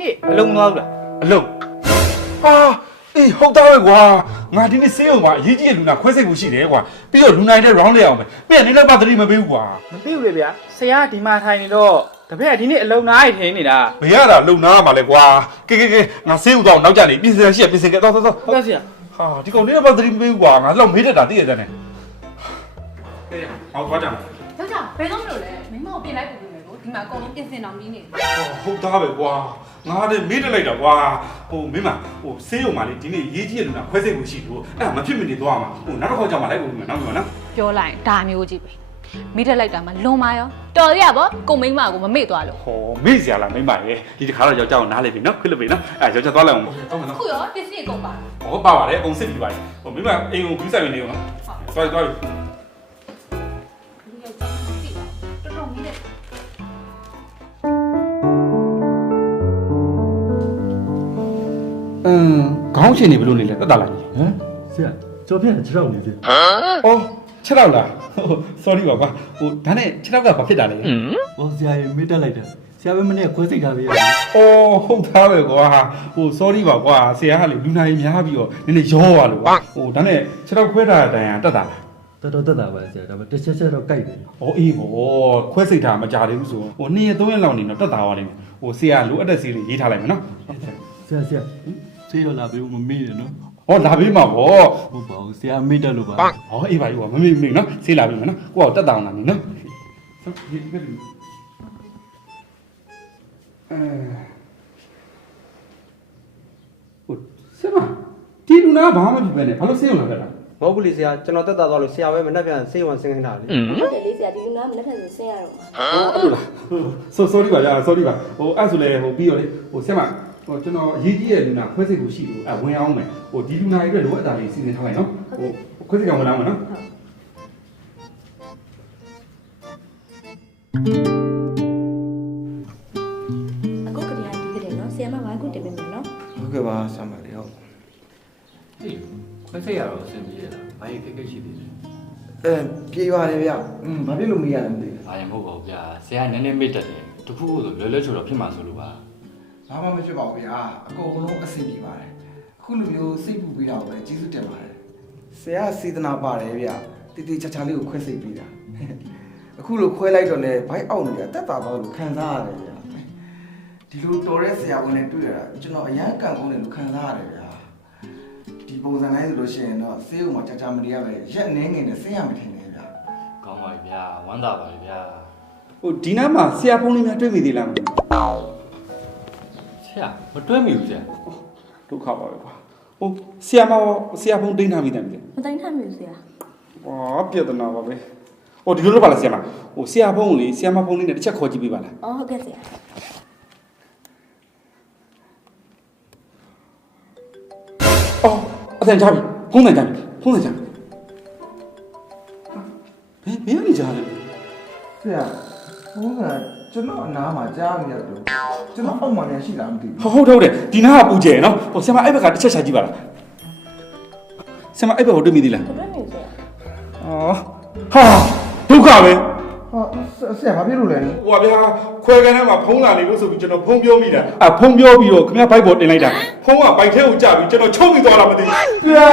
နေ့အလုံးသွားဘူးလားအလုံး ဟာအေးဟုတ်သားပဲကွာငါဒီနေ့ဆေးရုံမှာအရေးကြီးတဲ့လူနာခွဲစိတ်မှုရှိတယ်ကွာပြီးတော့လူနာတဲ့ round လေးအောင်ပဲပြီးရင်နေလည်းပါသတိမပေးဘူးကွာ မသိဘူးလေဗျာဆရာဒီမှာထိုင်နေတော့တပည့်ကဒီနေ့အလုံးသားရထင်းနေတာ မရတာလုံနာမှာလဲကွာကဲငါဆေးဥတော့နောက်ကျနေပြင်စင်ရှိရပြင်စင်ကဲတော့ဟုတ်ကဲ့ဆရာ ဟာဒီကောင်နေလည်းပါသတိမပေးဘူးကွာငါတော့မေးတတ်တာသိရတဲ့နဲ့ကဲဟောသွားကြမယ် ယောက်ျားဘယ်တော့မလို့လဲမိမကိုပြင်လိုက်ပို့ပေးမယ်ကိုဒီမှာအကုန်လုံးပြင်ဆင်တော်မီးနေတယ် ဟုတ်သားပဲကွာငါလည်းမေးတက်လိုက်တာကွာဟိုမင်းမဟိုဆေးရုံမှာလေဒီနေ့ရေးကြီးတဲ့လူနာခွဲစိတ်မှုရှိလို့အဲ့ဒါမဖြစ်မနေသွားမှာဟိုနောက်တစ်ခေါက်ကြောင်မလိုက်ဘူးမယ်နောက်ပြီးတော့နော် ပြောလိုက်ဒါမျိုးကြီးပဲမိတက်လိုက်တာမှလွန်ပါရောတော်ရပါကိုမိမကိုမမေ့သွားလို့ ဟောမေ့စရာလားမင်းမရေဒီတစ်ခါတော့ယောက်ျားကိုနားလေပြီနော်ခွင့်လို့ပြီနော်အဲယောက်ျားသွားလိုက်အောင်ဟုတ်မယ်နော် ခုရောပစ္စည်းအကုန်ပါ ဟောပါပါတယ်အကုန်စစ်ပြီးပါတယ်ဟိုမင်းမအိမ်ကိုဘူးဆိုင်နေရောနော်သွားပြီ ဒီယောက်ျားမသိဘူးတော်တော်မီးတယ် ခေါင်းရှင်နေဘလို့နေလဲတက်တာလားဟမ် ဆရာကျော်ပြက်ခြေထောက်နေစေ အော်ချက်တော့လားဟို sorry ပါကွာဟိုဒါနဲ့ချက်တော့ကဘာဖြစ်တာလဲ ။ဟောဆရာရေမေးတက်လိုက်တာ။ဆရာပဲမနေ့ခွဲစိတ်ထားပေးရတယ် အော်ဟုတ်သားပဲကွာဟို sorry ပါကွာဆရာကလေလူနာကြီးများပြီးတော့နည်းနည်းရောသွားလို့ကွာဟိုဒါနဲ့ချက်တော့ခွဲထားတဲ့တိုင်တက်တာလား ။တော်တော်တက်တာပါဆရာဒါပေမဲ့တစ်ချက်တော့ကြိုက်တယ် ။အော်အေးပေါ့ခွဲစိတ်ထားမကြသေးဘူးဆိုဟို2ရက်3ရက်လောက်နေတော့တက်တာပါလိမ့်မယ်။ဟိုဆရာလိုအပ်တဲ့ဆေးလေးရေးထားလိုက်မယ်နော် ။ဆရာဆေးရလာပေးဦးမမေ့ရနော် ။ဟောလာပြီးမှာပေါ့ ။ဟုတ်ပါဘူးဆရာမေ့တက်လို့ပါ ။ဟောအေးပါအေးပါမမေ့နော်ဆေးလာပြီးမယ်နော်။ကိုကတက်တာအောင်လာနေနော်။ဟုတ်ဒီကလေးဟိုဆရာဒီလူနာဘာမှမဖြစ်ပဲနဲ့ဘာလို့ဆေးရုံလာတက်တာ မဟုတ်ဘူးလေဆရာကျွန်တော်တက်တာသွားလို့ဆရာပဲမနှက်ပြန်စေးဝင်ဆင်းခိုင်းတာလေ ဟုတ်တယ်လေဆရာဒီလူနာမနေ့ကဆိုဆင်းရတော့မှာ ။ဟုတ်လား။ sorry ပါကြာ sorry ပါ။ဟိုအဲ့ဆိုလေဟိုပြီးတော့လေဟိုဆရာမဟိုကျွန်တော်အရေးကြီးတဲ့လူနာခွဲစိတ်ကိုရှိလို့အဝင်အောင်မယ်ဟိုဒီလူနာရဲ့အတွက်လိုအပ်တာလေးစီစဉ်ထားလိုက်နော်ဟိုခွဲစိတ်ကဝင်လာမယ်နော် အခုကတည်းကဒီကတည်းကနော်ဆရာမဘာခုတင်ပေးမယ်နော် ဟုတ်ကဲ့ပါဆရာမလေးဟုတ် ဟေးခွဲစိတ်ရတော့အဆင်ပြေရလားဘာကြီးခက်ခက်ရှိသေးလဲ ပြေးပါတယ်ဗျဘာဖြစ်လို့မရလဲမသိဘူး ။အားရမဟုတ်ပါဘူးဗျာ။ဆရာနည်းနည်းမေ့တတ်တယ်။တခုခုဆိုလွယ်လွယ်ချိုတော့ဖြစ်မှာဆိုလို့ပါ ဘာမှမဖြစ်ပါဘူးဗျာအကုန်လုံးအဆင်ပြေပါတယ်အခုလိုမျိုးစိတ်ပူပြီးတော့ပဲကျေးဇူးတင်ပါတယ် ဆရာစေတနာပါတယ်ဗျတီတီချာချာလေးကိုခွဲစိတ်ပေးတာအခုလိုခွဲလိုက်တော့လေဘိုက်အောက်နေကြတက်တာတော့လို့ခံစားရတယ်ဗျ ဒီလိုတော်တဲ့ဆရာဝန်နဲ့တွေ့ရတာကျွန်တော်အရန်ကန်ကုန်တယ်လို့ခံစားရတယ်ဗျာဒီပုံစံတိုင်းဆိုလို့ရှိရင်တော့ဆေးရုံမှာကြာကြာမနေရပဲရက်နေငယ်နဲ့ဆင်းရမထင်နဲ့ဗျာ ။ကောင်းပါပြီဗျာ။ဝမ်းသာပါပြီဗျာ ဟိုဒီနားမှာဆရာဖုန်းလေးများတွေ့မိသေးလားမသိ ။ဆရာမတွဲမိဘူးဆရာ ဘူးဒုက္ခပါပဲကွာဟိုဆရာမဆရာဖုန်းတင်းထားမိတယ်မသိ မတိုင်းထားမျိုးဆရာ ဟောပြဿနာပါပဲဟိုဒီလိုလုပ်ပါလားဆရာမဟိုဆရာဖုန်းကိုလေဆရာမဖုန်းလေးနဲ့တစ်ချက်ခေါ်ကြည့်ပေးပါလား အော်ဟုတ်ကဲ့ဆရာ အော်အတန်ကြပြီဖုန်းတန်ကြပြီဖုန်းတန်ကြပြီဘယ်နေကြလဲ ဆရာဟိုကကျွန်တော်အနားမှာကြားနေရတယ်ကျွန်တော်အောက်မှာလည်းရှိလားမသိဘူး ဟုတ်တယ်ဒီနားကပူကျဲနော်ဟိုဆရာမအဲ့ဘက်ကတစ်ချက်ရှာကြည့်ပါလားဆရာမအဲ့ဘက်ကိုတွေ့မိသေးလား ဘယ်လိုမျိုးဆရာ အော်ဟာဒုက္ခပဲ ဟောဆရာဘာဖြစ်လို့လဲ ဟိုဗျာခွဲကန်ထဲမှာဖုန်းလာနေလို့ဆိုပြီးကျွန်တော်ဖုန်းပြောမိတာဖုန်းပြောပြီးတော့ခင်ဗျားဘိုက်ပေါ်တင်လိုက်တာဖုန်းကဘိုက်ထဲကိုကျပြီးကျွန်တော်ချုပ်ပြီးသွားတာမသိဘူး ဆရာ